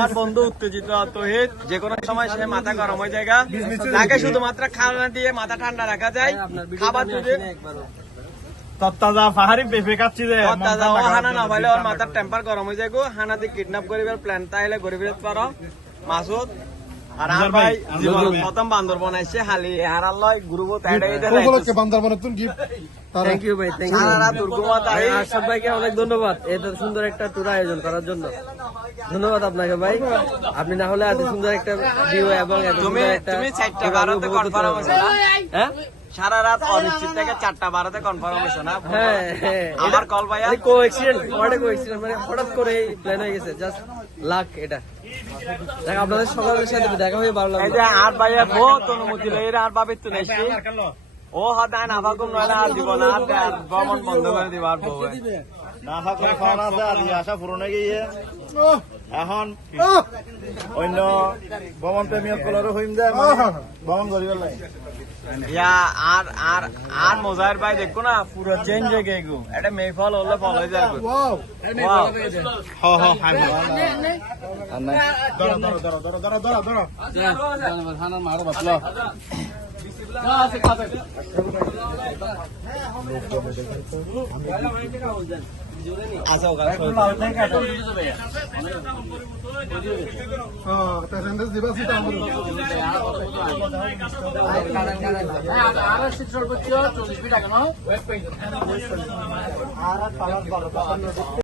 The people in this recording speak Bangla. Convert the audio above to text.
আমার বন্ধু উত্তেজিত তহিদ যে কোনো সময় সে মাথা গরম হয়ে যায় তাকে শুধুমাত্র খাওয়া দিয়ে মাথা ঠান্ডা রাখা যায় খাবার যদি তত্তাজা পাহাড়ি পেঁপে খাচ্ছি যে তাজা ও হানা না পাইলে ওর মাথার টেম্পার গরম হয়ে যায় গো। দিয়ে কিডন্যাপ করিবার প্ল্যান তাইলে গরিবের পারো। মাসুদ আর আর ভাই ভাই, জীবন আজহার ভাই। প্রথম বান্দর বানাইছে হালি হারাল্লয় গ্রুপ উপলক্ষে বান্দারবানের তুন গিফট থ্যাংক ইউ ভাই থ্যাংক ইউ সারা রাত দুর্গমা তাই আশরাফ ভাইকে অনেক ধন্যবাদ। এত সুন্দর একটা ট্যুর আয়োজন করার জন্য। ধন্যবাদ আপনাকে ভাই। আপনি না হলে এত সুন্দর একটা ভিউ এবং এত সুন্দর একটা তুমি চারটা বারোতে কনফার্ম হয়েছে হ্যাঁ? সারা রাত অনিশ্চিত থেকে চারটা বারোতে কনফার্ম হয়েছে না? হ্যাঁ হ্যাঁ। আমার কল ভাইয়া কো অ্যাক্সিডেন্ট মানে হঠাৎ করে প্ল্যান হয়ে গেছে। জাস্ট লাক এটা। দেখ, আপনাদের বহুত অনুমতি লই আর ভাবিত তো নাই ও হদায় না ভাগুম নয় না আর দিব না আর ভ্রমণ বন্ধ করে দিব, আর বউ না থাকলে খাওয়া আছে আর আশা পূরণ গিয়ে। এখন অন্য ভ্রমণ প্রেমী কলরও হইম যায় ভ্রমণ করিবার লাগে। ইয়া আর আর আর মোজাহির ভাই দেখো না পুরো চেঞ্জ হয়ে গেগু এটা মেফল হলে ফল হয়ে যাবে। হ হ হাই ধরো ধরো ধরো ধরো ধরো ধরো। ধরো আচ্ছা ওখানে হ্যাঁ প্যাসেঞ্জার দিবা সিটা